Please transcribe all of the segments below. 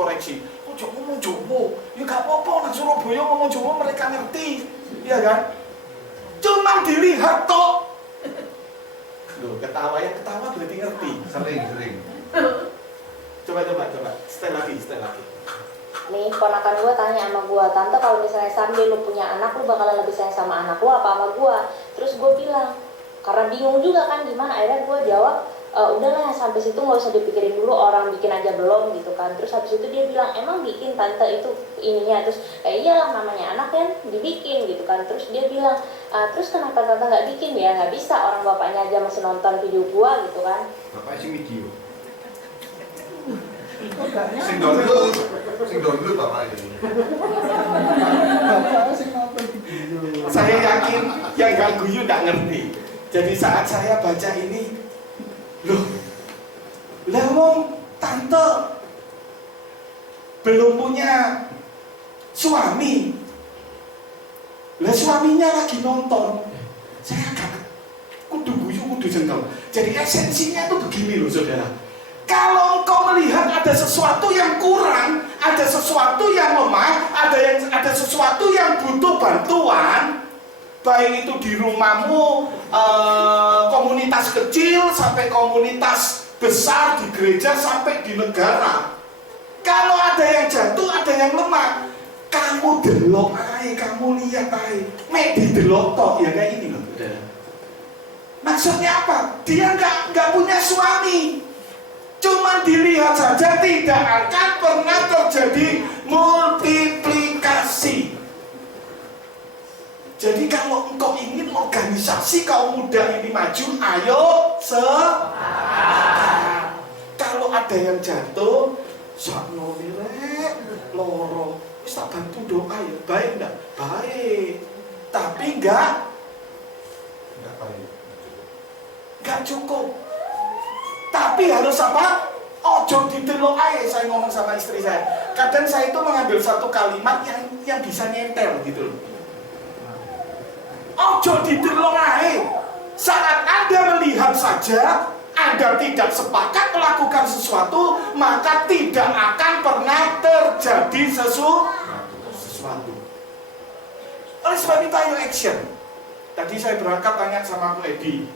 dikoreksi. Ojo ngomong Jawa. Ya gak apa-apa, nang Surabaya ngomong Jawa mereka ngerti. Iya kan? Cuma dilihat toh. Loh, ketawa berarti ngerti. Sering. Coba. Setel lagi. Nih, ponakan gue tanya sama gue, tante kalau misalnya sambil lu punya anak, lu bakalan lebih sayang sama anak lu apa sama gue? Terus gue bilang, karena bingung juga kan gimana, akhirnya gue jawab, udahlah sampai situ nggak usah dipikirin dulu, orang bikin aja belum gitu kan. Terus habis itu dia bilang, emang bikin tante itu ininya? Terus iyalah namanya anak kan dibikin gitu kan. Terus dia bilang, terus kenapa tante nggak bikin? Ya nggak bisa, orang bapaknya aja masih nonton video gue gitu kan. Bapak sih video. Sing download bapak ini. Saya yakin yang gak guyu gak ngerti. Jadi saat saya baca ini, loh, tante belum punya suami, suaminya lagi nonton. Saya agak kudu guyu, kudu jengkel. Jadi esensinya tuh begini loh saudara. Kalau engkau melihat ada sesuatu yang kurang, ada sesuatu yang lemah, ada sesuatu yang butuh bantuan, baik itu di rumahmu, komunitas kecil sampai komunitas besar di gereja sampai di negara. Kalau ada yang jatuh, ada yang lemah, kamu delok ae, kamu lihat ae, mek didelok tok ya kayak ini loh. Maksudnya apa? Dia nggak punya suami. Cuma dilihat saja tidak akan pernah terjadi multiplikasi. Jadi kalau engkau ingin organisasi kaum muda ini maju, ayo sepakat. Kalau ada yang jatuh, sakno lirek, loro, wis tak bantu doa ya, baik enggak? Baik. Tapi enggak baik. Enggak cukup. Tapi harus apa? Ojo didelok ae, saya ngomong sama istri saya. Kadang saya itu mengambil satu kalimat yang bisa nyentel gitu loh. Ojo didelok ae. Saat Anda melihat saja, Anda tidak sepakat melakukan sesuatu, maka tidak akan pernah terjadi sesuatu. Oleh sebab itu ayo action. Tadi saya berangkat tanya sama Bu Edi.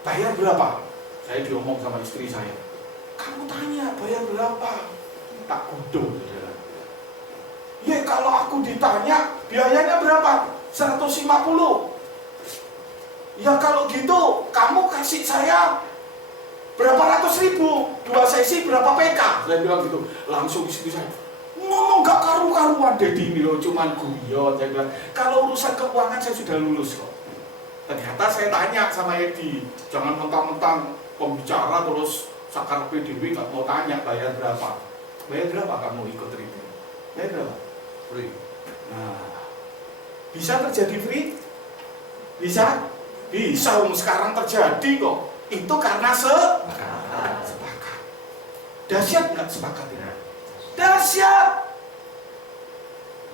Bayar berapa? Saya diomong sama istri saya. Kamu tanya bayar berapa? Tak kudo. Ya kalau aku ditanya biayanya berapa? 150. Ya kalau gitu kamu kasih saya berapa ratus ribu? 2 sesi berapa PK? Saya bilang gitu. Langsung istri saya ngomong gak karu-karuan Dedi ini loh, cuman guyon. Saya bilang kalau urusan keuangan saya sudah lulus kok. Ternyata saya tanya sama Edi, jangan mentang-mentang pembicara terus sakar PDW nggak mau tanya bayar berapa. Bayar berapa kamu ikut retreat? Bayar berapa? Free. Nah, bisa terjadi free? Bisa? Bisa, sekarang terjadi kok. Itu karena sepakat. Dahsyat nggak sepakat ini? Dahsyat.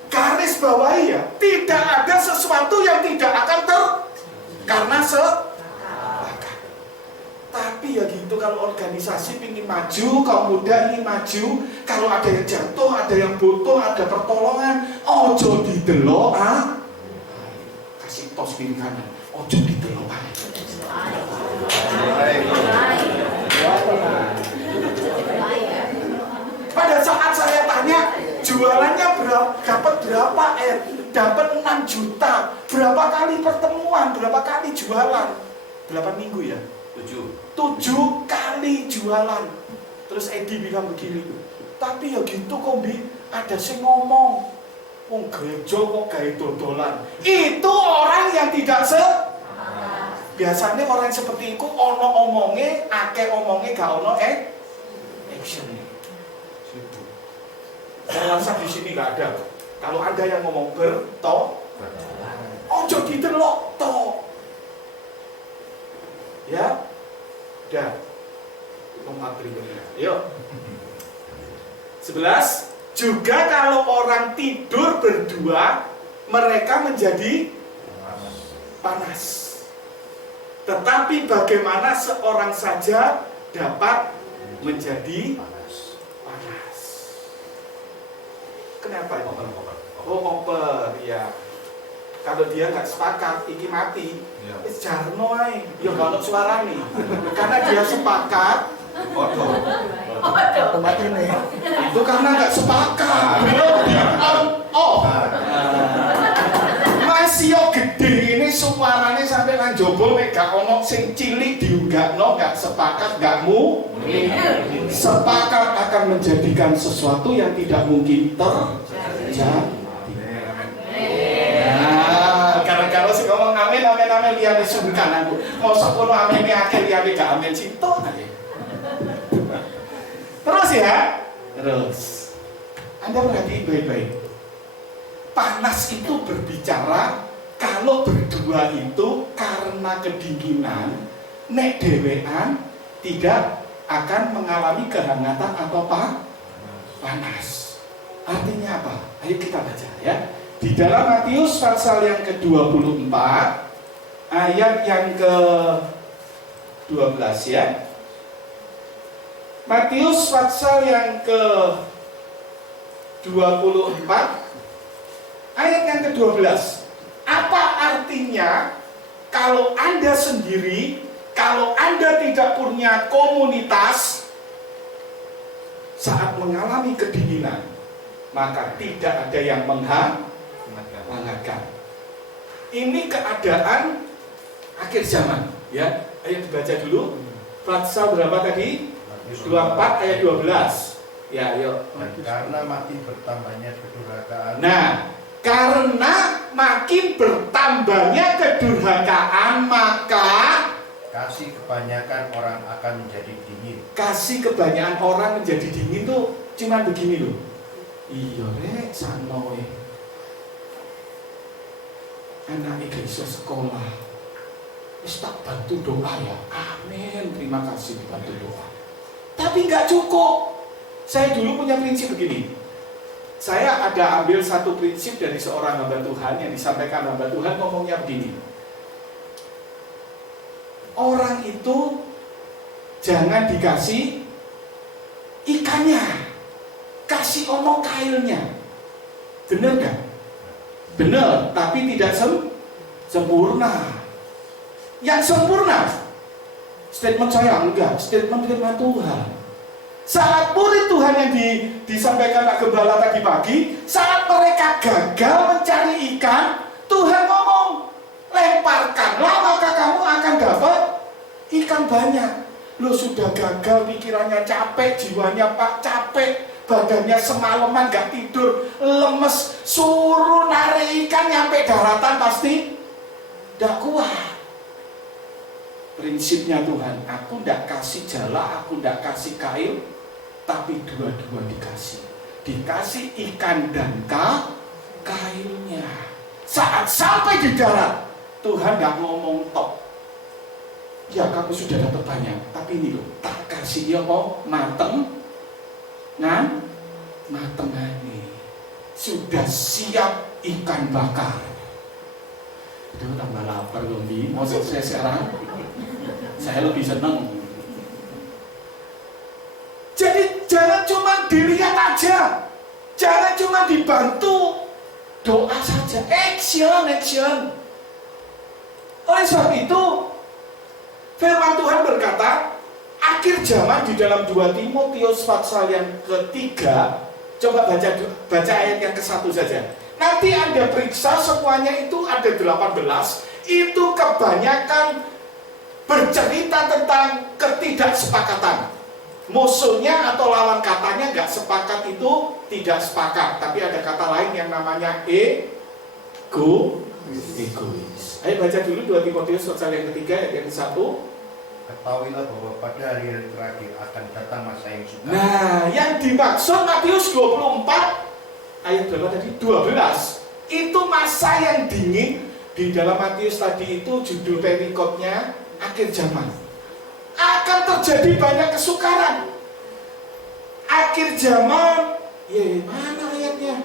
Garis bawahi ya, tidak ada sesuatu yang tidak akan karena sepakat. Tapi ya gitu, kalau organisasi ingin maju, kaum muda ingin maju, kalau ada yang jatuh, ada yang butuh, ada pertolongan, ojo didelok kasih tos kiri kanan, ojo didelok Pada saat saya tanya jualannya dapat berapa dapat 6 juta, berapa kali pertemuan, berapa kali jualan, 8 minggu ya? 7 kali jualan. Terus Edi bilang begini, tapi ya gitu kok Bi, ada sih ngomong, wong gereja kok gawe dodolan. Itu orang yang tidak biasanya orang seperti itu ono omongnya, akeh omongnya gak ono action. Saya rasa di sini nggak ada. Kalau ada yang ngomong ojo didelok to. Ya, udah. Pematri benar. Yuk. 11. Juga kalau orang tidur berdua, mereka menjadi panas. Tetapi bagaimana seorang saja dapat menjadi Panas. panas. Kenapa? Koper. Oh, koper, ya. Kalau dia nggak sepakat, iki mati. Iya. Wis jarno ae, ya gak ono suarane. Karena dia sepakat, Waduh. Tempat ini. itu karena nggak sepakat. Belum dia on off. Masih yo gede ini suarane sampai nang jaba nek gak ono sing cilik diunggahno, gak sepakat, gak sepakat akan menjadikan sesuatu yang tidak mungkin terjadi. Nah, gara-gara sih ngomong amin liyane sungkan aku. Mosok kono amine akeh liyane gak amin sinto ae. Terus ya, terus. Anda perhatiin baik-baik. Panas itu berbicara kalau berdua itu karena kedinginan, nek dewean tidak akan mengalami kehangatan atau panas. Artinya apa? Ayo kita baca ya. Di dalam Matius pasal yang ke-24 ayat yang ke-12 ya. Matius pasal yang ke-24 ayat yang ke-12. Apa artinya kalau Anda sendiri, kalau Anda tidak punya komunitas saat mengalami kedinginan, maka tidak ada yang menghangatkan. Ini keadaan akhir zaman, ya. Ayo dibaca dulu. Pasal berapa tadi? 24 ayat 12. Ya, ayo. Dan karena makin bertambahnya kedurhakaan. Nah, karena makin bertambahnya kedurhakaan, maka Kasih kebanyakan orang akan menjadi dingin. kasih kebanyakan orang menjadi dingin tuh cuman begini loh. Iya rek, sanoe. Anak iki iso sekolah. Wis tak bantu doa ya. Amin. Terima kasih dibantu doa. Tapi nggak cukup. Saya dulu punya prinsip begini. Saya ada ambil satu prinsip dari seorang hamba Tuhan yang disampaikan hamba Tuhan, ngomongnya begini. Orang itu jangan dikasih ikannya, kasih ono kailnya. Bener kan? Bener, tapi tidak sempurna. Yang sempurna statement saya enggak, statement firman Tuhan. Saat murid Tuhan yang disampaikan Pak Gembala tadi pagi, saat mereka gagal mencari ikan, Tuhan ngomong, lemparkanlah maka kamu akan dapat ikan banyak. Lo sudah gagal, pikirannya capek, jiwanya Pak capek, badannya semalaman gak tidur, lemes, suruh narik ikan nyampe daratan pasti gak kuat. Prinsipnya Tuhan, aku ndak kasih jala, aku ndak kasih kail, tapi dua-dua dikasih. Dikasih ikan dan kailnya. Saat sampai di darat, Tuhan nggak ngomong tok. Ya kamu sudah dapat banyak, tapi ini loh, tak kasih ya kok mateng, mateng ini. Sudah siap ikan bakar. Itu tambah lapar loh, Bi. Mau saya sekarang? Saya lebih senang. Jadi jangan cuma dilihat aja, jangan cuma dibantu, doa saja, action. Oleh sebab itu, firman Tuhan berkata, akhir zaman di dalam 2 Timotius pasal yang ketiga, coba baca ayat yang ke-1 saja. Nanti Anda periksa semuanya itu ada 18, itu kebanyakan bercerita tentang ketidaksepakatan. Musuhnya atau lawan katanya nggak sepakat itu tidak sepakat, tapi ada kata lain yang namanya egois. Ayo baca dulu 2 Timotius pasal yang ketiga ayat yang ke-1. Ketahuilah bahwa pada hari terakhir akan datang masa yang sukar. Nah, yang dimaksud Matius 24 ayat berapa tadi? 12. Itu masa yang dingin. Di dalam Matius tadi itu judul perikopnya akhir zaman. Akan terjadi banyak kesukaran. Akhir zaman, ya mana ayatnya?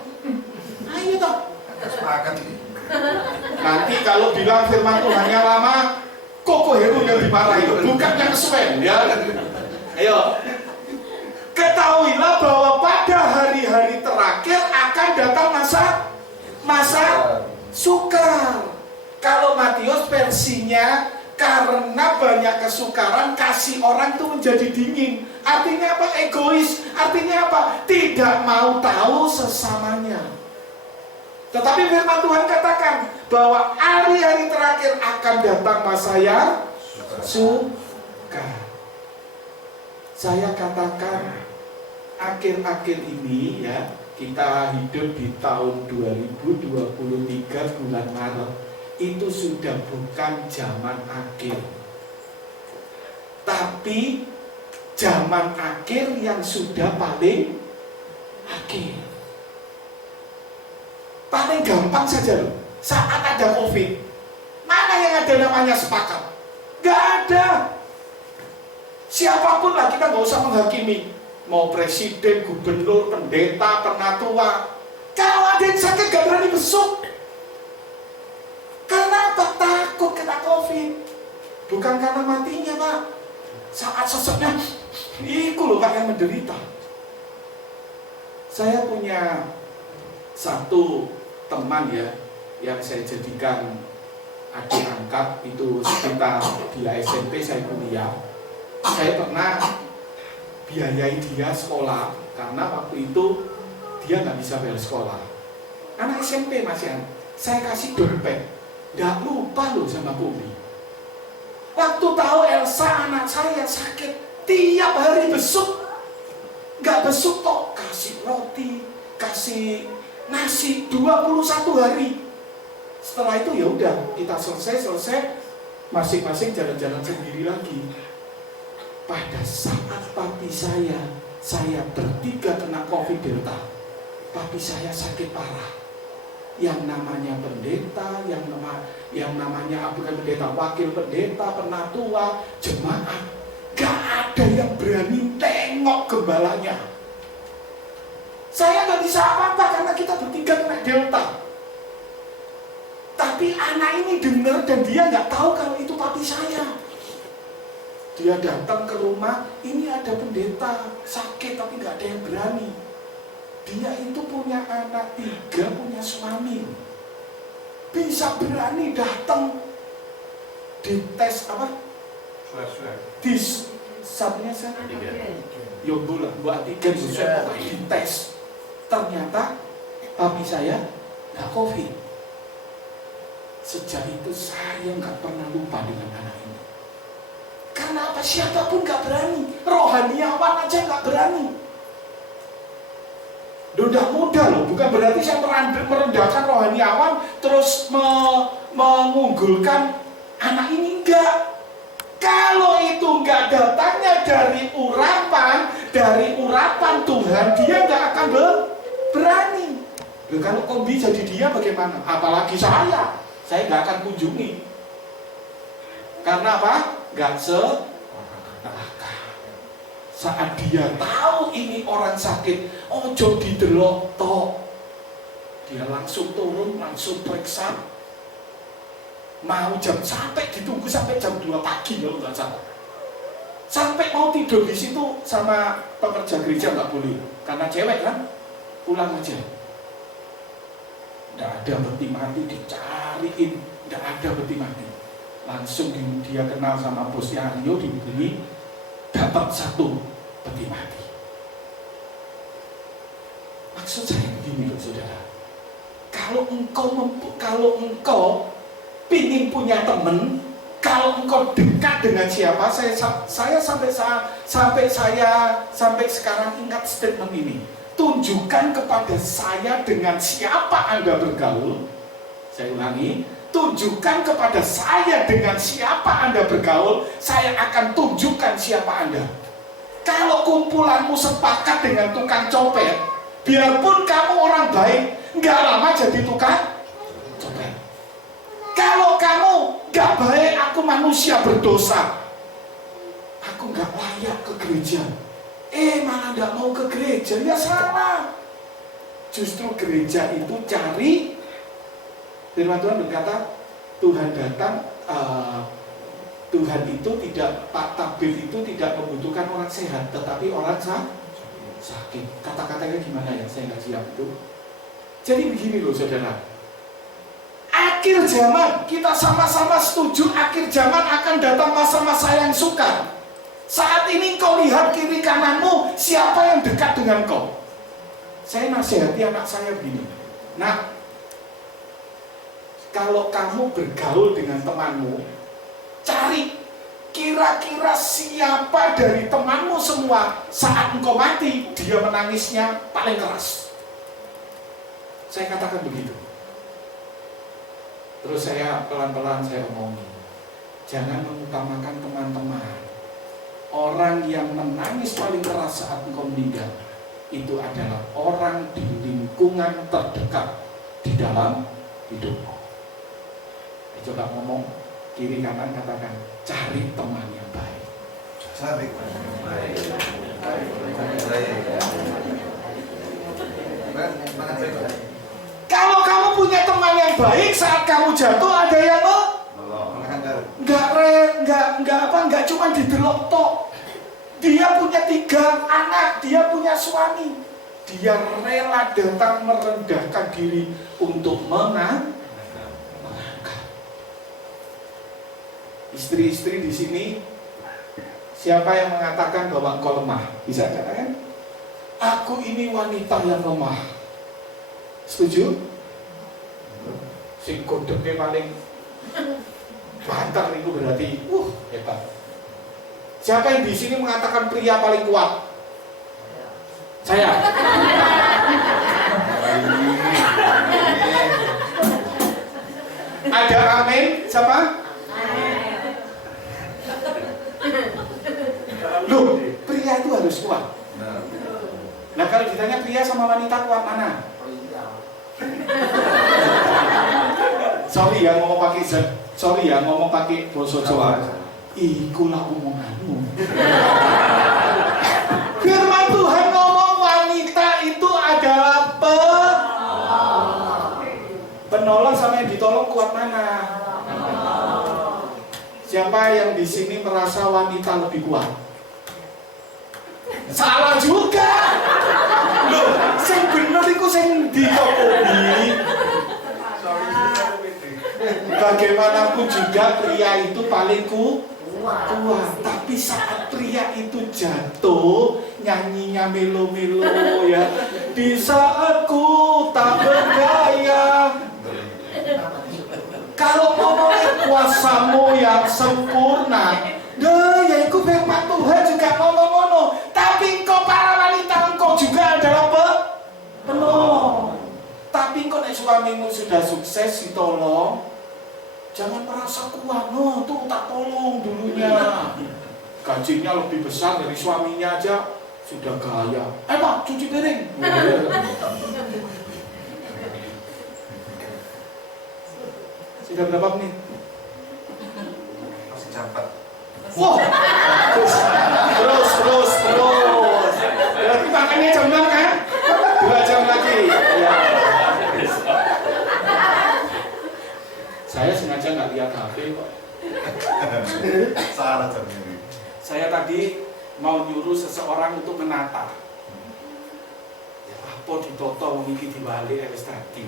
Ayo toh. Sepakat ini. Nanti kalau bilang firman Tuhannya lama, Koko Heru yang dimarahi, bukan yang kesuwen ya. Ayo. masa sukar. Kalau Matius versinya karena banyak kesukaran kasih orang itu menjadi dingin. Artinya apa? Egois. Artinya apa? Tidak mau tahu sesamanya. Tetapi firman Tuhan katakan bahwa hari-hari terakhir akan datang masa yang sukar. Saya katakan akhir-akhir ini ya, kita hidup di tahun 2023 bulan Maret, itu sudah bukan zaman akhir, tapi zaman akhir yang sudah paling akhir. Paling gampang saja loh, saat ada COVID, mana yang ada namanya sepakat? Gak ada. Siapapun lah, kita gak usah menghakimi. Mau presiden, gubernur, pendeta, penatua, kalau ada yang sakit gak berani besuk. Karena apa? Takut kena COVID. Bukan karena matinya, Pak. Saat seseknya, itu loh Pak yang menderita. Saya punya satu teman ya, yang saya jadikan adik angkat, itu sekitar dia SMP, saya kuliah. Saya pernah biayai dia sekolah, karena waktu itu dia nggak bisa bayar sekolah. Anak SMP masih, saya kasih dompet. Gak lupa loh sama Kumi. Waktu tahu Elsa anak saya sakit, tiap hari besuk. Gak besuk kok, kasih roti, kasih nasi 21 hari. Setelah itu ya udah, kita selesai, masing-masing jalan-jalan sendiri lagi. Pada saat papi saya bertiga kena COVID Delta. Papi saya sakit parah. Yang namanya pendeta, yang namanya bukan pendeta, wakil pendeta, penatua, jemaat, gak ada yang berani tengok gembalanya. Saya gak bisa apa-apa karena kita bertiga kena Delta. Tapi anak ini dengar dan dia gak tahu kalau itu papi saya. Dia datang ke rumah, ini ada pendeta sakit tapi gak ada yang berani. Dia itu punya anak 3, punya suami. Bisa berani datang dites apa? Satunya saya ya bulan buat 3 dites. Ternyata papi saya gak COVID. Sejak itu saya gak pernah lupa dengan anak ini. Karena apa? Siapapun gak berani. Rohaniawan aja gak berani. Udah mudah loh, bukan berarti saya merendahkan rohaniawan terus mengunggulkan anak ini, enggak. Kalau itu enggak datangnya dari urapan Tuhan, dia enggak akan berani. Loh, kalau Kombi jadi dia bagaimana? Apalagi saya enggak akan kunjungi. Karena apa? Enggak saat dia tahu ini orang sakit, ojo didelok tok. Dia langsung turun, langsung periksa. Mau sampai ditunggu sampai jam 2 pagi kalau nggak salah. Sampai mau tidur di situ sama pekerja gereja nggak boleh, karena cewek kan, pulang aja. Nggak ada peti mati dicariin, nggak ada peti mati. Langsung dia kenal sama bosnya Aryo, dibeli, dapat 1 peti mati. Maksud saya begini loh saudara, kalau engkau pingin punya teman, kalau engkau dekat dengan siapa, saya sampai sekarang ingat statement ini. Tunjukkan kepada saya dengan siapa Anda bergaul. Saya ulangi, tunjukkan kepada saya dengan siapa Anda bergaul, saya akan tunjukkan siapa Anda. Kalau kumpulanmu sepakat dengan tukang copet, biarpun kamu orang baik, nggak lama jadi tukang copet. Kalau kamu nggak baik, aku manusia berdosa, aku nggak layak ke gereja. Malah nggak mau ke gereja, ya salah. Justru gereja itu cari. Firman Tuhan berkata, Tuhan datang. Tuhan itu tidak, Pak Tabib itu tidak membutuhkan orang sehat, tetapi orang sakit. Kata-katanya gimana ya? Saya nggak siap itu. Jadi begini loh saudara, akhir zaman, kita sama-sama setuju akhir zaman akan datang masa-masa yang sukar. Saat ini kau lihat kiri kananmu, siapa yang dekat dengan kau? Saya nasihati anak saya begini, nah, kalau kamu bergaul dengan temanmu, cari kira-kira siapa dari temanmu semua saat engkau mati, dia menangisnya paling keras. Saya katakan begitu. Terus saya pelan-pelan saya omongin, jangan mengutamakan teman-teman. Orang yang menangis paling keras saat engkau meninggal, itu adalah orang di lingkungan terdekat di dalam hidupmu. Coba ngomong kiri kanan, katakan cari teman yang baik. Cari baik. Kalau kamu punya teman yang baik, saat kamu jatuh ada yang nggak cuma didelok tok. Dia punya 3 anak, dia punya suami. Dia rela datang merendahkan diri untuk mengangkat. Istri-istri di sini, siapa yang mengatakan bahwa engkau lemah? Bisa katakan, aku ini wanita yang lemah. Setuju? Sing kodeknya paling banter itu berarti, hebat. Siapa yang di sini mengatakan pria paling kuat? Saya. Ada amin? Siapa? Loh, pria itu harus kuat. Nah kalau ditanya pria sama wanita kuat mana? Sorry ya ngomong pakai bahasa Jawa. Ikulah omonganmu. Firman Tuhan ngomong wanita itu adalah penolong, sama yang ditolong kuat mana? Siapa yang di sini merasa wanita lebih kuat? Salah juga. Loh, sing bener iku sing ditokohi. Bagaimanapun juga pria itu paling kuat. Tapi saat pria itu jatuh, nyanyinya melo-melo ya. Di saat ku tak berdaya. Kalau ngomongin kuasamu yang sempurna, ya itu firman Tuhan juga ngomong-ngomong. Tapi engkau para wanita, engkau juga adalah penolong. Tapi engkau nek suamimu sudah sukses ditolong, jangan merasa kuat. No, tuh tak tolong dulunya. Gajinya lebih besar dari suaminya aja sudah gaya. Pak, cuci piring. Sudah berapa menit? Masih cepat. Wah, terus. Berarti makannya jam 6 kan? 2 jam lagi. Ya. Saya sengaja nggak lihat HP kok. Salah jam ini. Saya tadi mau nyuruh seseorang untuk menata. Ya, apa ditoto wong iki diwalik wis tadi.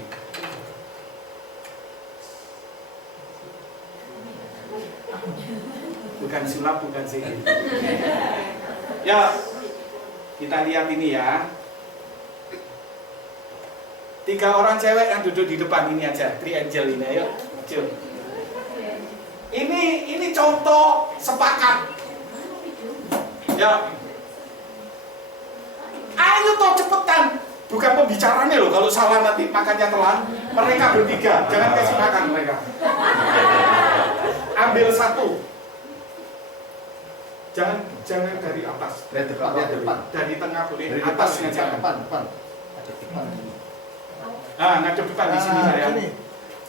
Bukan sulap, bukan sihir. Ya, kita lihat ini ya. 3 orang cewek yang duduk di depan ini aja, 3 angel ini, ayo. Maju. Ini contoh sepakat. Ya. Ayo toh cepetan. Bukan pembicaranya loh, kalau salah nanti makannya telan. Mereka bertiga, jangan kasih makan mereka. Ambil 1. Jangan dari atas. Dari depan. Dari tengah boleh, Dari atasnya jangan. depan. Ada depan. Nah, ngadep depan di sini saya. Ini.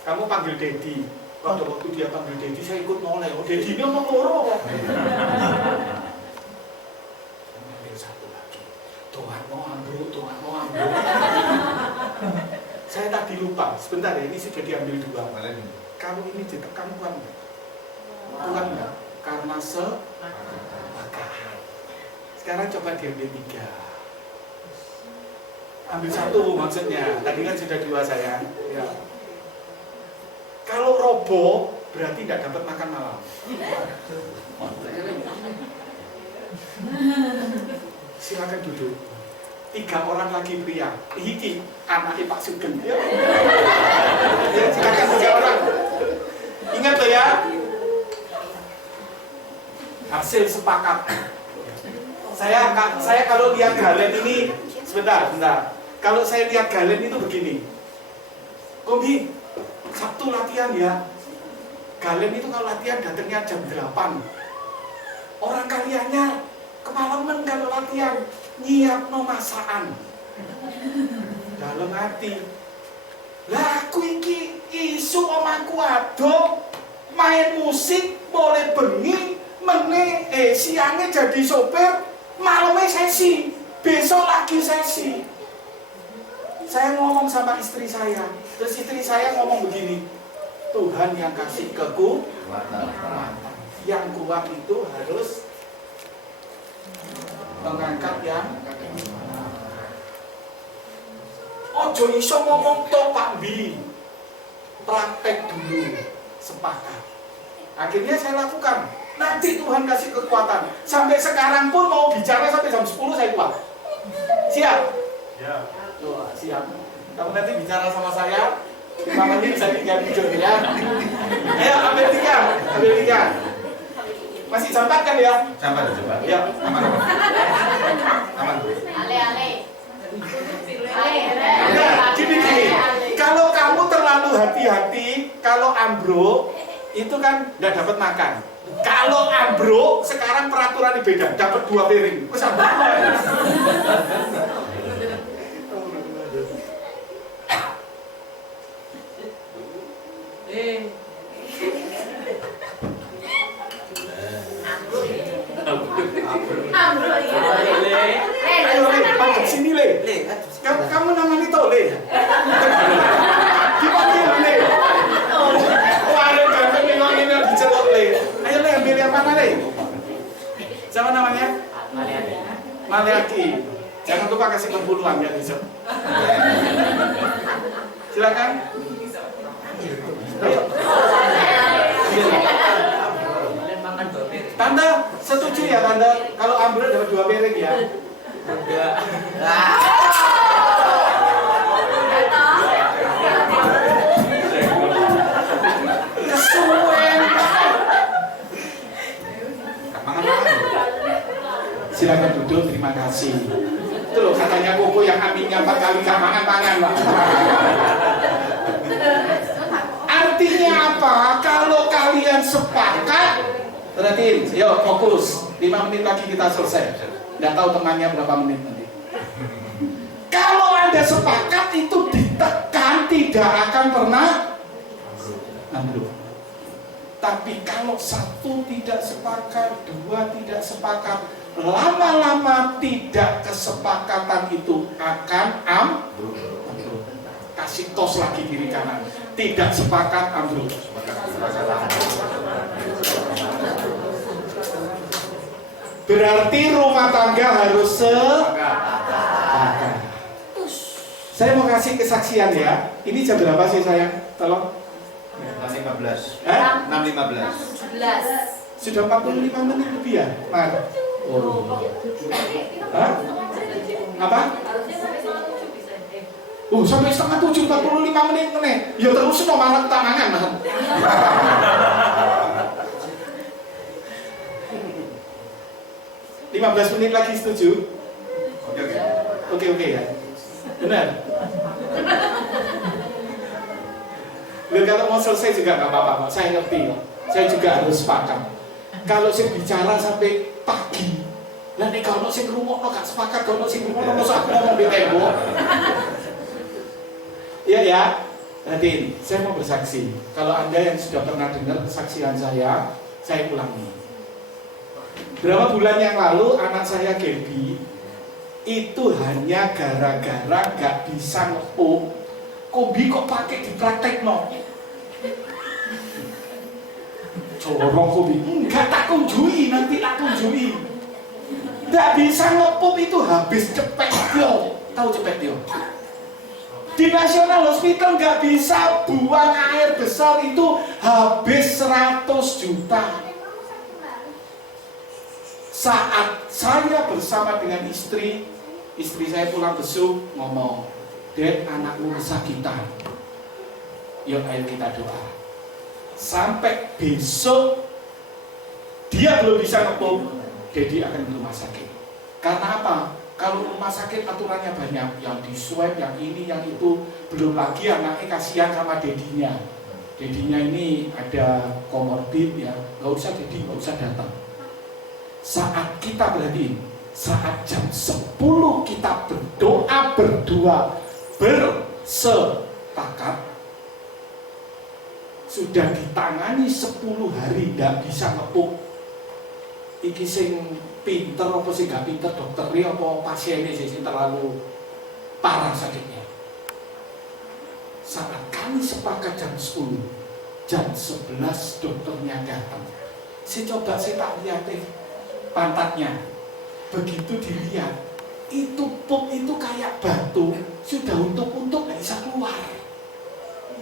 Kamu panggil Dedi. Waktu dia panggil Dedi, saya ikut noleh. Oh, Dedi ini omong loro. Ambil 1 lagi. Tuhan mau ambil. Saya tadi lupa. Sebentar ya, ini sudah diambil 2. Kalau ini ditekan kuat nggak? Kuat nggak? Karena sepakat. Sekarang coba diambil 3. Ambil satu maksudnya. Tadi kan sudah 2 sayang. Ya. Kalau roboh berarti tidak dapat makan malam. Silakan duduk. 3 orang lagi pria. Iki anaknya Pak Sugeng. Ya, silakan 3 orang. Ingat loh ya. Hasil sepakat. Saya kalau lihat Galen ini sebentar. Kalau saya lihat Galen itu begini. Kombi, Sabtu latihan ya. Galen itu kalau latihan datangnya jam 8. Orang kaliannya kemalaman kalau latihan, nyiapno masakan. Dalam hati. Lah aku iki isu omahku adoh, main musik boleh bengi, siangnya jadi sopir, malamnya sesi, besok lagi sesi. Saya ngomong sama istri saya, terus istri saya ngomong begini, Tuhan yang kasih kekuatan, yang kuat itu harus mengangkat yang ojo iso ngomong tok Pak Bi, praktek dulu, sepakat. Akhirnya saya lakukan. Nanti Tuhan kasih kekuatan. Sampai sekarang pun mau bicara sampai jam 10 saya kuat. Siap? Ya. Tuh, siap. Kamu nanti bicara sama saya 5 menit saya tinggal tidur ya. Ayo ambil 3. Masih campat kan ya? Campat. Ya. Aman. Ale. Nah, gini. Kalau kamu terlalu hati-hati, kalau ambruk itu kan nggak dapat makan. Kalau ambruk sekarang peraturannya beda, dapat 2 piring. Wes ambruk. Ayo Le, panggil sini Le. Kamu namanya itu Le. Dipanggil Le. Waduh, kamu memang ini dicelok Le. Ayo Le, ambil yang mana Le? Siapa namanya? Maliaki. Jangan lupa kasih pembuluhan ya besok. Silakan. Ayo. Tante, setuju ya Tante? Kalau ambruk dapat 2 piring ya? Kesuwen. Silakan duduk, terima kasih. Itu loh katanya Koko yang aminnya 4 kali gak makan-makan Pak. Artinya apa? Kalau kalian sepakat, perhatiin, yuk fokus. 5 menit lagi kita selesai. Nggak tahu temannya berapa menit nanti. Kalau Anda sepakat itu ditekan, tidak akan pernah ambruk. Tapi kalau 1 tidak sepakat, 2 tidak sepakat, lama-lama tidak kesepakatan itu akan ambruk. Kasih tos lagi kiri kanan. Tidak sepakat ambruk. Berarti rumah tangga harus sepakat. Saya mau kasih kesaksian ya. Ini jam berapa sih sayang? Tolong. 6.15. 6.15. Sudah 45 menit lebih ya? Mar. Oh. Hah? Apa? Sampai setengah 7, 45 menit meneh. Ya terus no malah tangangan. 15 menit lagi setuju? Oke ya. Benar? Kalau mau selesai juga nggak apa-apa, saya ngerti. Saya juga harus sepakat. Kalau saya bicara sampai pagi, nanti kalau saya ngomong nggak sepakat, kalau saya ngomong aku ngomong di tembok. Iya ya, nanti saya mau bersaksi. Kalau Anda yang sudah pernah dengar kesaksian saya ulangi. Berapa bulan yang lalu anak saya Gaby itu hanya gara-gara gak bisa ngepuk. Kombi kok pakai dipraktek no? Corong Kombi, enggak tak kunjui, nanti tak kunjui. Gak bisa ngepuk itu habis cepet yo. Tahu Cepetio? Di National Hospital nggak bisa buang air besar itu habis 100 juta. Saat saya bersama dengan istri saya pulang besuk ngomong, Dad, anakmu kesakitan. Yuk ayo kita doa. Sampai besok dia belum bisa ngepung, Dedi akan ke rumah sakit. Karena apa? Kalau rumah sakit aturannya banyak, yang di swab, yang ini, yang itu. Belum lagi anaknya kasihan sama dedinya. Dedinya ini ada komorbid ya, nggak usah Dedi, nggak usah datang. Saat kita berarti, saat jam 10 kita berdoa berdua bersepakat, sudah ditangani 10 hari, nggak bisa ngepuk. Iki sing pinter apa sih gak pinter dokternya apa pasiennya sih terlalu parah sakitnya. Saat kami sepakat jam 10, jam 11 dokternya datang. Saya coba saya tak lihat pantatnya. Begitu dilihat, itu pup itu kayak batu, sudah untuk gak bisa keluar.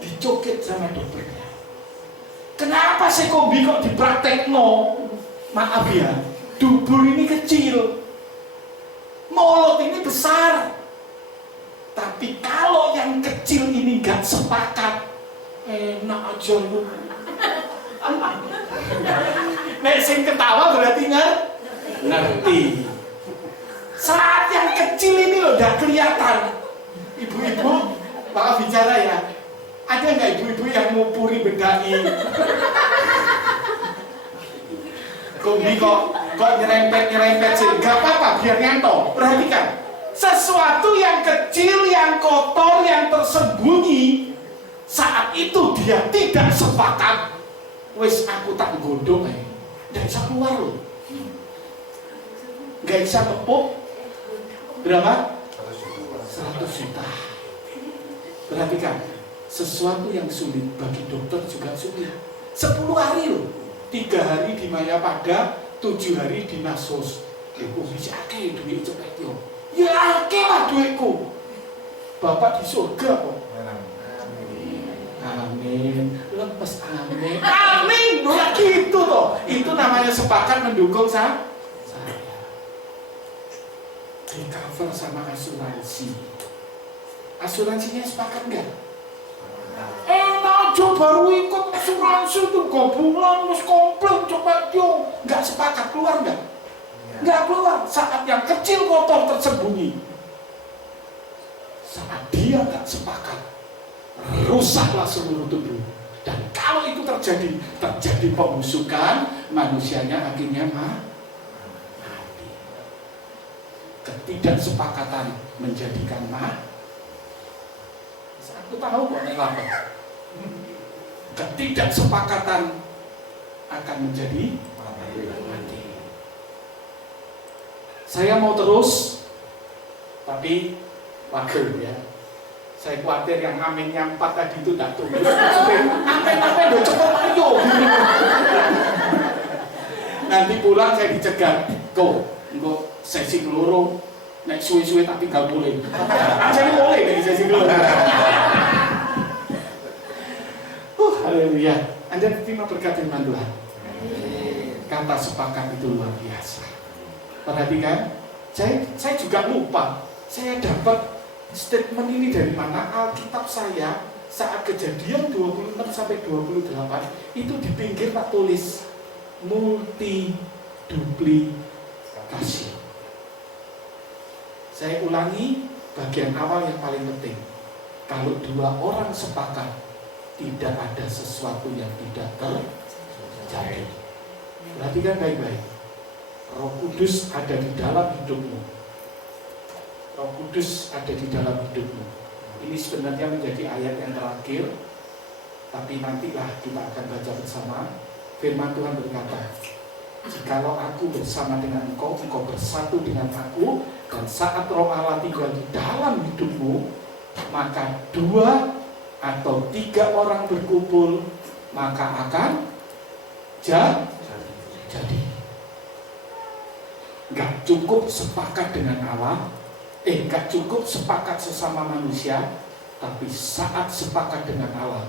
Dicoket sama dokternya. Kenapa sekombi kok dipraktekno? Maaf ya, dubur ini kecil, mulut ini besar. Tapi kalau yang kecil ini gak sepakat, enak aja lu. Nek sing ketawa berarti ngerti. Saat yang kecil ini loh gak kelihatan. Ibu-ibu, maaf bicara ya, ada nggak ibu-ibu yang ngupuri bedai? Kombi kok nyerempet sih, gak apa-apa biar nyantol. Perhatikan, sesuatu yang kecil, yang kotor, yang tersembunyi, saat itu dia tidak sepakat. Wes aku tak godong gak bisa keluar loh, gak bisa tepuk. Berapa? 100 juta. Perhatikan, sesuatu yang sulit bagi dokter juga sulit. 10 hari loh. 3 hari di Mayapada, 7 hari di Nasos. Iku bisa akeh duit cepet yo. Ya akeh lah duitku. Bapak di surga kok. Amin. Lepas amin. Amin. Bukan gitu toh. Itu namanya sepakat mendukung saya. Di cover sama asuransi. Asuransinya sepakat enggak? Enak aja baru ikut asuransi itu gabungan terus komplain coba dia nggak sepakat, keluar nggak keluar. Saat yang kecil kotor tersembunyi, saat dia nggak sepakat, rusaklah seluruh tubuh. Dan kalau itu terjadi pembusukan, manusianya akhirnya mati. Ketidaksepakatan menjadikan mati. Aku tahu kok lapar. Ketidaksepakatan akan menjadi mati. Saya mau terus, tapi wakil ya. Saya khawatir yang aminnya 4 tadi itu tak tunggu. Amin udah cepet ayo. Nanti pulang saya dicegat. Kok sesi keloro. Nek suwe-suwe tak tinggal boleh. Jadi boleh dari sesi keloro. Haleluya. Anda terima berkat firman Tuhan. Kata sepakat itu luar biasa. Perhatikan, saya juga lupa. Saya dapat statement ini dari mana? Alkitab saya saat kejadian 26 sampai 28 itu di pinggir tak tulis multiduplikasi. Saya ulangi bagian awal yang paling penting. Kalau 2 orang sepakat, tidak ada sesuatu yang tidak terjadi. Perhatikan baik-baik. Roh Kudus ada di dalam hidupmu. Roh Kudus ada di dalam hidupmu. Ini sebenarnya menjadi ayat yang terakhir, tapi nantilah kita akan baca bersama. Firman Tuhan berkata, jikalau aku bersama dengan engkau, engkau bersatu dengan aku, dan saat Roh Allah tinggal di dalam hidupmu, maka 2 atau 3 orang berkumpul, maka akan jadi. Gak cukup sepakat dengan Allah, Gak cukup sepakat sesama manusia, tapi saat sepakat dengan Allah.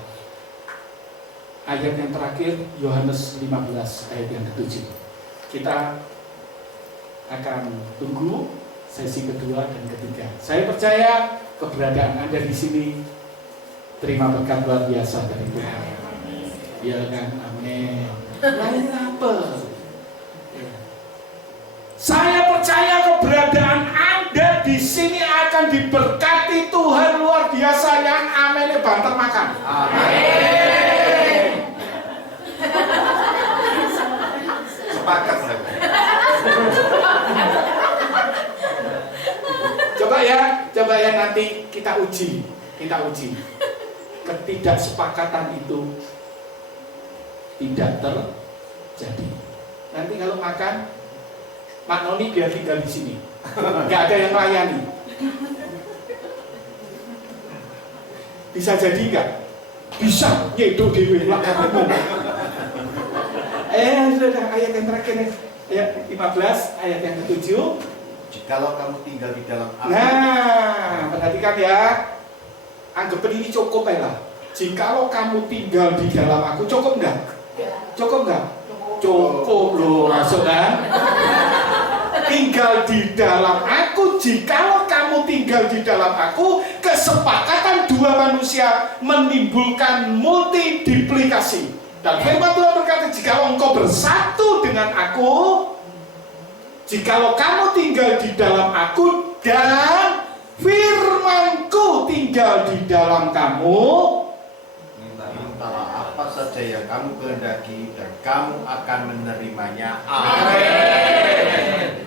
Ayat yang terakhir Yohanes 15 ayat yang ke-7. Kita akan tunggu sesi kedua dan ketiga. Saya percaya keberadaan Anda di sini terima berkat luar biasa dari Tuhan. Ya kan, amin. Lain apa? Saya percaya keberadaan Anda di sini akan diberkati Tuhan luar biasa yang amennya banter makan. Amin. Sepakat saya. Coba ya nanti kita uji. Ketidaksepakatan itu tidak terjadi. Nanti kalau makan, Mak Noni biar tinggal di sini. Nggak ada yang layani. Bisa jadi nggak? Bisa. Nyedo dewe. Sudah ayat yang terakhir, ayat 15, ayat yang ke-7. Jikalau kamu tinggal di dalam aku. Nah, perhatikan ya. Anggap ini cukup ya lah. Jikalau kamu tinggal di dalam aku, cukup nggak? Cukup nggak? Cukup loh, masuk kan? Tinggal di dalam aku. Jikalau kamu tinggal di dalam aku, kesepakatan dua manusia menimbulkan multiplikasi. Dan firman Tuhan berkata, jikalau engkau bersatu dengan aku, jikalau kamu tinggal di dalam aku dan firmanku tinggal di dalam kamu, mintalah apa saja yang kamu kehendaki dan kamu akan menerimanya. amin.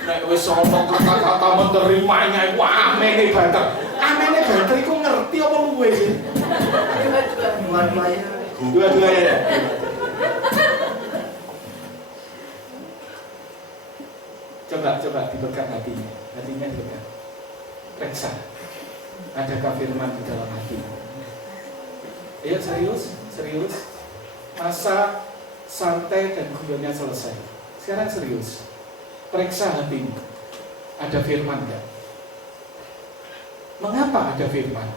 Nek wis ana kata-kata menerimanya, wah amene banter. Amene banter iku ngerti apa luwe sih? Dua-duanya. Coba dipegang hatinya dipegang. Periksa, adakah firman di dalam hati? Ayo serius. Masa santai dan guyonnya selesai. Sekarang serius. Periksa hatimu. Ada firman enggak? Mengapa ada firman?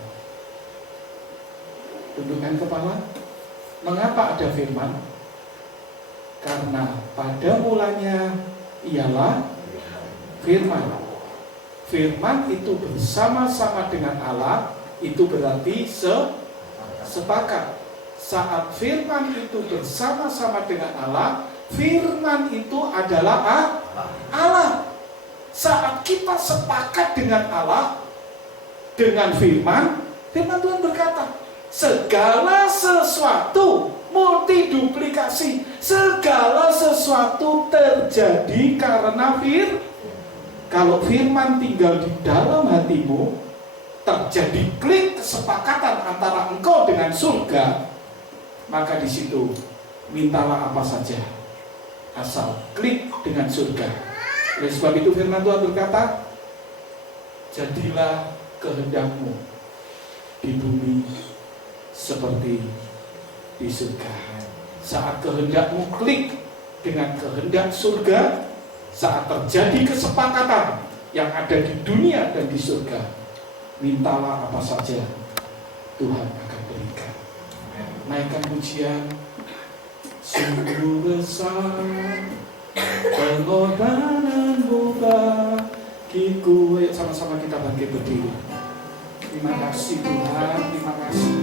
Tundukkan kepala. Mengapa ada firman? Karena pada mulanya ialah firman. Firman itu bersama-sama dengan Allah, itu berarti sepakat. Saat firman itu bersama-sama dengan Allah, firman itu adalah Allah. Saat kita sepakat dengan Allah, dengan firman Tuhan berkata, segala sesuatu multiduplikasi, segala sesuatu terjadi karena kalau firman tinggal di dalam hatimu, terjadi klik kesepakatan antara engkau dengan surga, maka di situ mintalah apa saja asal klik dengan surga. Oleh sebab itu firman Tuhan berkata, jadilah kehendakmu di bumi seperti di surga. Saat kehendakmu klik dengan kehendak surga, saat terjadi kesepakatan yang ada di dunia dan di surga, mintalah apa saja, Tuhan akan berikan. Naikkan pujian. Sungguh besar pengorbananmu bagiku. Ayo sama-sama kita bangkit berdiri. Terima kasih Tuhan, terima kasih.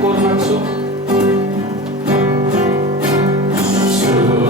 Kau langsung. Terlalu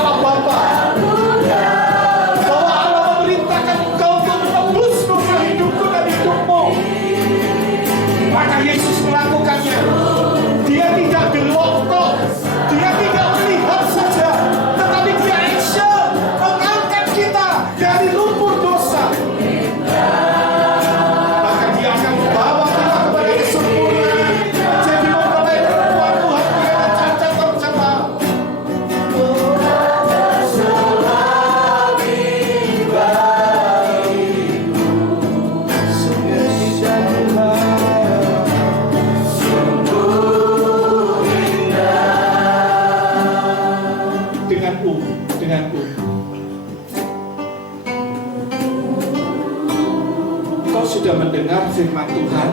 Allah Bapa, bahwa Allah memerintahkan engkau untuk menebus dosa hidupku dan hidupmu. Maka Yesus melakukannya. Dia tidak gelokok, dia tidak melihat saja, tetapi dia action, mengangkat kita dari lumpur dosa. Maka dia akan membawa kita kepada kesempurnaan. Jadi memperoleh perempuan Tuhan tiada cacat tercela. Dengan Kau sudah mendengar firman Tuhan,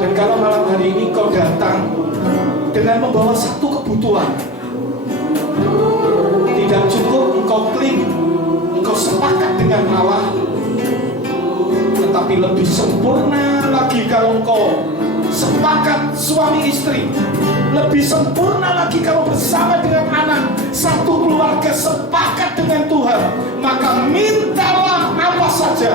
dan kalau malam hari ini kau datang dengan membawa satu kebutuhan, tidak cukup engkau klik, engkau sepakat dengan Allah, tetapi lebih sempurna lagi kalau engkau sepakat suami istri, lebih sempurna lagi kalau bersama dengan anak, satu keluarga sepakat dengan Tuhan. Maka mintalah apa saja,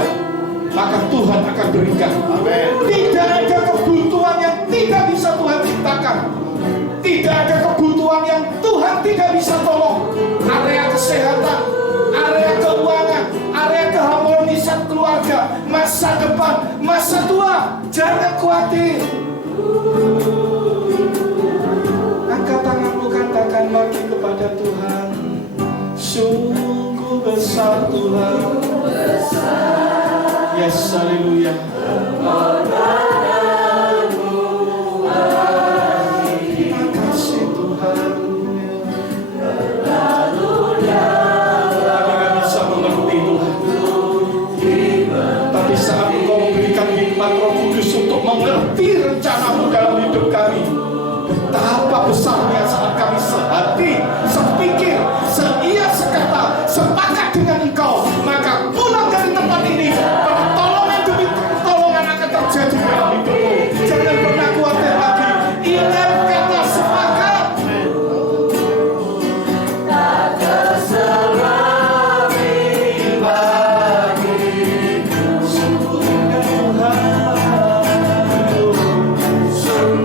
maka Tuhan akan berikan. Amin. Tidak ada kebutuhan yang tidak bisa Tuhan ciptakan, tidak ada kebutuhan yang Tuhan tidak bisa tolong. Area kesehatan, area keuangan, area keharmonisan keluarga, masa depan, masa tua, jangan khawatir. Angkat tanganmu, katakan lagi kepada Tuhan, sungguh besar Tuhan. Yes, haleluya. Terima kasih Tuhan. Kami gak bisa mengerti Tuhan, tapi saat Engkau memberikan hikmat Roh Kudus untuk mengerti rencanamu dalam hidup kami, betapa besarnya saat kami sehati, sepikir, seia sekata, sepakat dengan Engkau, maka pulang dari tempat ini, pertolongan demi pertolongan akan terjadi dalam hidupmu. Jangan pernah khawatir lagi. Ingat kata sepakat.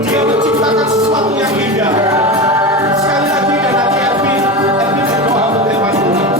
Dia menciptakan sesuatu yang indah. Sekali lagi dan nanti Erwin berdoa untuk firman Tuhan.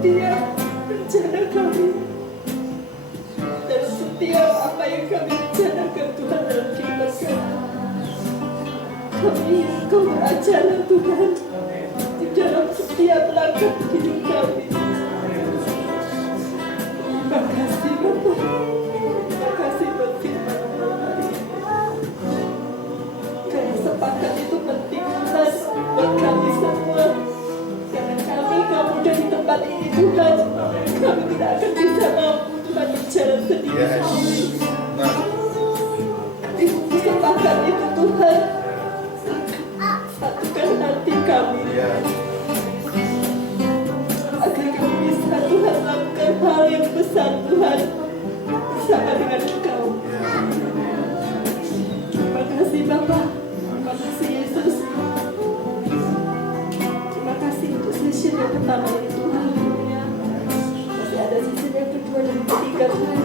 Setiap rencana kami dan setiap apa yang kami rencanakan Tuhan dalam kehidupan kami Engkau beracara Tuhan di dalam setiap langkah hidup kami. Terima kasih Bapa, terima kasih buat firman-Mu hari ini. Karena sepakat itu penting Tuhan buat kami semua. Karena kami gak mudah di tempat ini Tuhan, kami tidak akan bisa mampu Tuhan berjalan sendiri. Tapi sepakat itu Tuhan, satukan hati kami agar kami bisa Tuhan melakukan hal yang besar Tuhan bersama dengan Engkau. Terima kasih Bapa, terima kasih Yesus. Terima kasih untuk session yang pertama ini Tuhan. Masih ada session yang kedua dan ketiga Tuhan.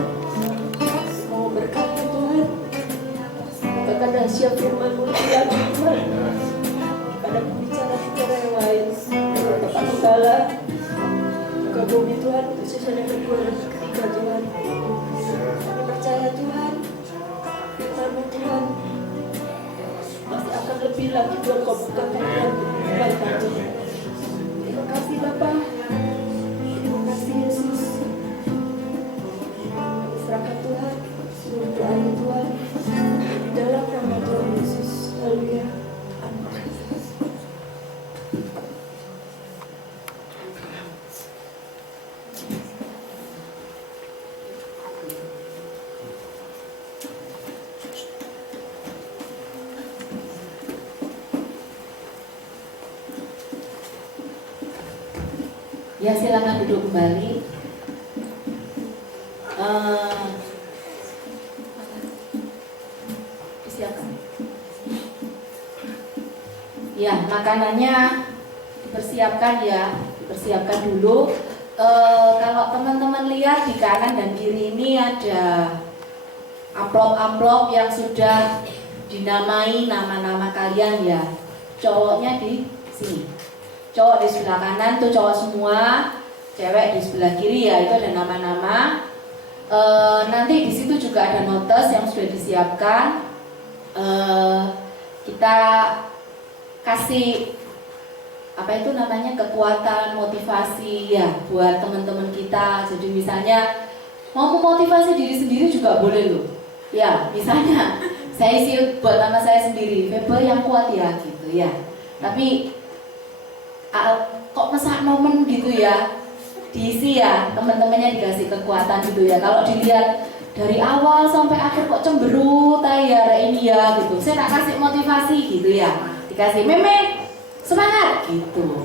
Mau berkati Tuhan. Bahkan rahasia firman-Mu lagi Tuhan. Pada pembicara-bicara yang lain. Bapak Gembala. Juga Bobi Tuhan untuk session yang kedua dan ketiga Tuhan. Kami percaya Tuhan. Firman-Mu Tuhan. Masih akan lebih lagi Tuhan kau bukakan Tuhan baik kami. Terima kasih Bapa. Terima kasih Yesus. Kami serahkan Tuhan seluruh doanya Tuhan di dalam nama Tuhan Yesus. Haleluya. Amin. Ya, silakan duduk kembali. Silakan. Ya, makanannya dipersiapkan ya, dipersiapkan dulu. Kalau teman-teman lihat di kanan dan kiri ini ada amplop-amplop yang sudah dinamai nama-nama kalian ya. Cowoknya di sini. Cowok di sebelah kanan tuh cowok semua, cewek di sebelah kiri ya, itu ada nama-nama. Nanti di situ juga ada notes yang sudah disiapkan. Kita kasih apa itu namanya kekuatan motivasi ya buat teman-teman kita. Jadi misalnya mau memotivasi diri sendiri juga boleh loh. Ya misalnya saya isi buat nama saya sendiri, Febe yang kuat ya gitu ya. Tapi kok mesak momen gitu ya, diisi ya, teman-temannya dikasih kekuatan gitu ya. Kalau dilihat dari awal sampai akhir kok cemberut ya ini ya gitu, saya tak kasih motivasi gitu ya, dikasih meme semangat gitu.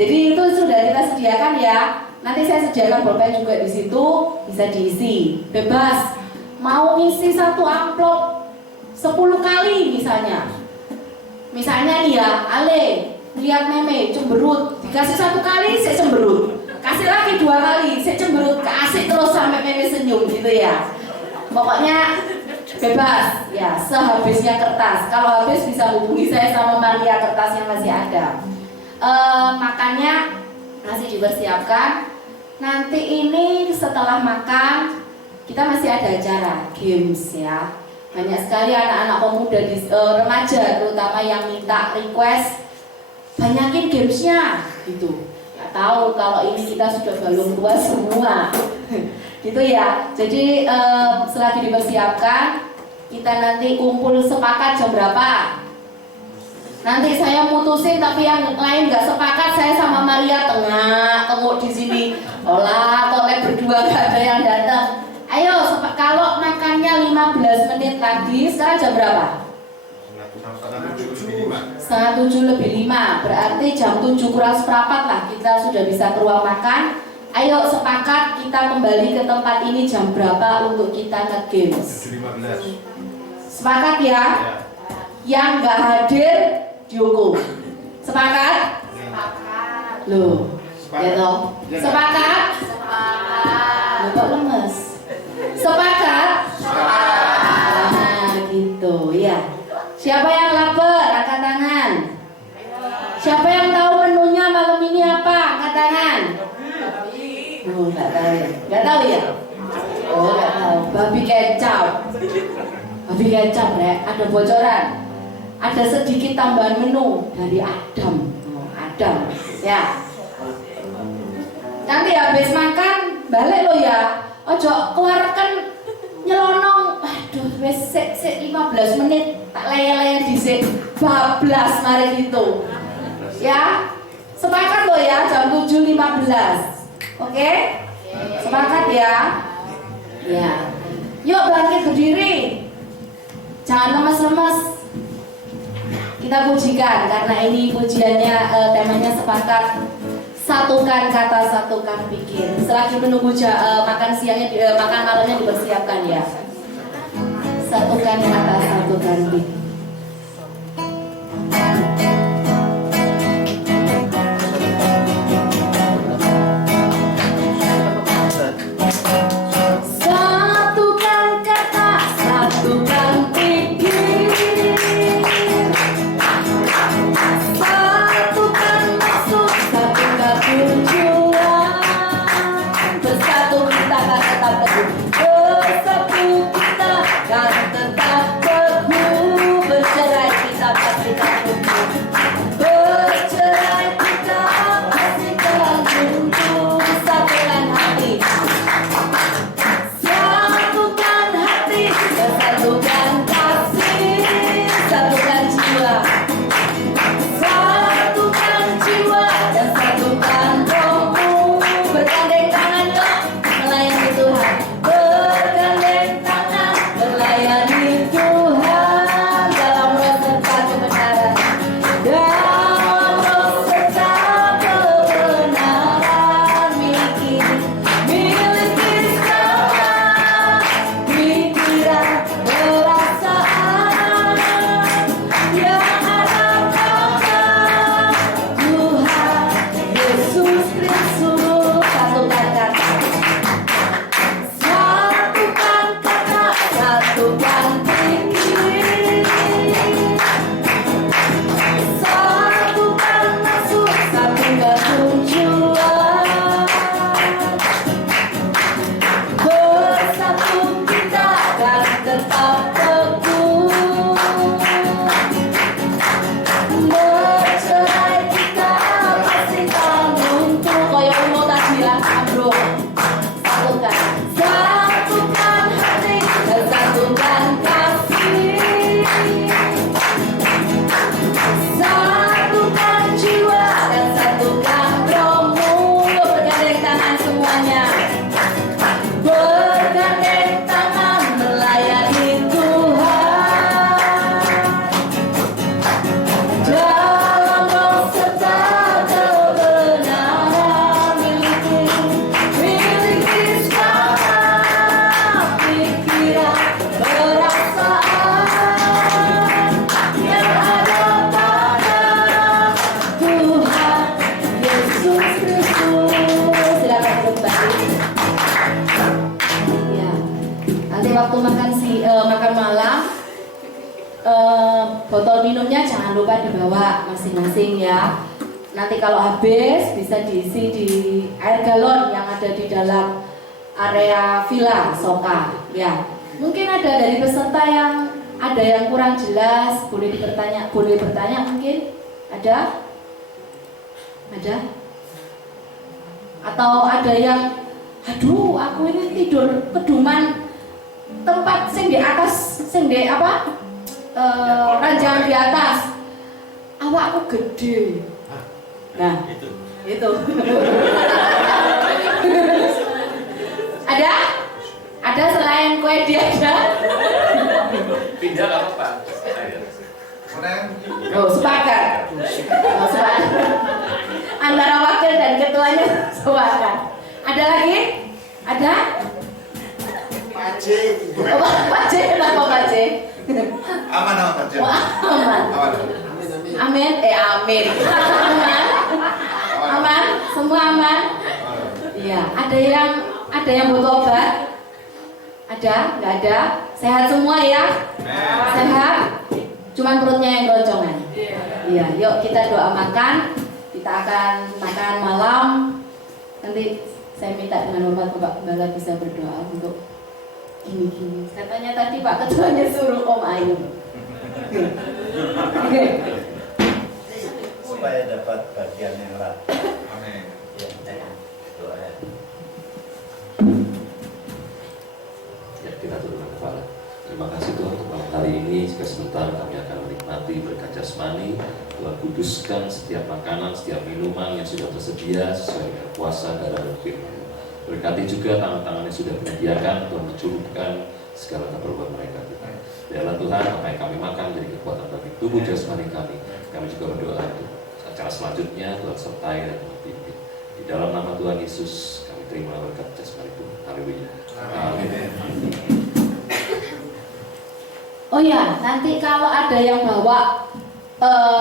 Jadi itu sudah kita sediakan ya. Nanti saya sediakan pulpen juga di situ, bisa diisi bebas. Mau isi satu amplop 10 kali misalnya nih ya, Ale lihat meme cemberut, dikasih 1 kali saya cemberut, kasih lagi 2 kali saya cemberut, kasih terus sampai meme senyum gitu ya. Pokoknya bebas ya, sehabisnya kertas. Kalau habis bisa hubungi saya sama Maria, kertasnya masih ada. Makannya masih dipersiapkan. Nanti ini setelah makan kita masih ada acara games ya. Banyak sekali anak-anak pemuda di remaja terutama yang minta request banyakin gamesnya gitu. Nggak tahu kalau ini kita sudah balung tua semua gitu ya. Jadi selagi dipersiapkan, kita nanti kumpul sepakat jam berapa. Nanti saya mutusin tapi yang lain nggak sepakat, saya sama Maria tengok di sini. Olah, tolek berdua nggak ada yang datang. Ayo, kalau makannya 15 menit lagi, sekarang jam berapa? Setengah 7 lebih 5, berarti jam 7 kurang seperempat lah kita sudah bisa ke ruang makan. Ayo sepakat kita kembali ke tempat ini jam berapa untuk kita nge-games. 7.15. Sepakat ya? Yang nggak hadir dihukum. Sepakat? Sepakat. Loh, ya toh? Sepakat? Sepakat. Loh, kok lemes? Sepakat? Nah, gitu ya. Siapa yang lapar? Angkat tangan. Siapa yang tahu menunya malam ini apa? Angkat tangan. Oh, nggak tahu ya? Nggak tahu ya? Oh, nggak tahu. Babi kecap. Babi kecap ya. Ada bocoran. Ada sedikit tambahan menu dari Adam. Oh, Adam. Ya. Nanti habis makan balik lo ya. Ojo keluarkan nyelonong. Aduh, wes 15 menit tak layan-layan dhisik. Bablas mari gitu. Ya. Sepakat lo ya jam 7.15. Oke? Sepakat ya? Ya. Yuk bangkit berdiri. Jangan lemas-lemas. Kita pujikan karena ini pujiannya temanya sepakat. Satukan kata, satukan pikir. Selagi menunggu makan siangnya, makan malamnya dipersiapkan ya. Satukan kata, satukan pikir. waktu makan malam, botol minumnya jangan lupa dibawa masing-masing ya. Nanti kalau habis bisa diisi di air galon yang ada di dalam area villa Soka ya. Mungkin ada dari peserta yang ada yang kurang jelas, boleh bertanya mungkin ada? Atau ada yang aduh aku ini tidur keduman tempat sing di atas ranjang di atas awakku gede. Nah, itu. Ada selain kue dia ada? Pindah nggak apa-apa. Oh, sepakat. Antara wakil dan ketuanya sepakat. Ada lagi? Ada? Pak J. Pak J, kenapa Pak J? Aman Pak. Aman. Amin. Amin. Aman. Semua aman. Iya. Ada yang butuh obat? Ada? Nggak ada? Sehat semua ya? Sehat? Cuman perutnya yang keroncongan. Iya. Yuk kita doa makan. Kita akan makan malam. Nanti saya minta dengan hormat Bapak Gembala bisa berdoa untuk gini. Katanya tadi Pak Ketuanya suruh Om Ayu. Supaya dapat bagian yang rata. Amin. Doa ya. Ya, kita turunkan kepala. Terima kasih Tuhan untuk malam hari ini. Jika sebentar kami akan menikmati berkat jasmani. Tuhan kuduskan setiap makanan, setiap minuman yang sudah tersedia sesuai dengan kuasa darah dan firman. Berkati juga tangan-tangan yang sudah menyediakan. Tuhan mencurupkan segala keperluan mereka. Biarlah Tuhan apa yang kami makan menjadi kekuatan bagi tubuh jasmani kami. Kami juga berdoa untuk acara selanjutnya Tuhan sertai dan memimpin. Di dalam nama Tuhan Yesus kami terima berkat jasmani Tuhan. Haleluya. Amin. Oh ya, nanti kalau ada yang bawa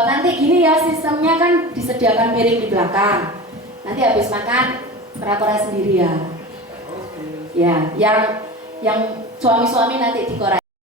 nanti gini ya, sistemnya kan disediakan piring di belakang. Nanti habis makan kora-kora sendiri ya. Ya, yang suami-suami nanti dikora.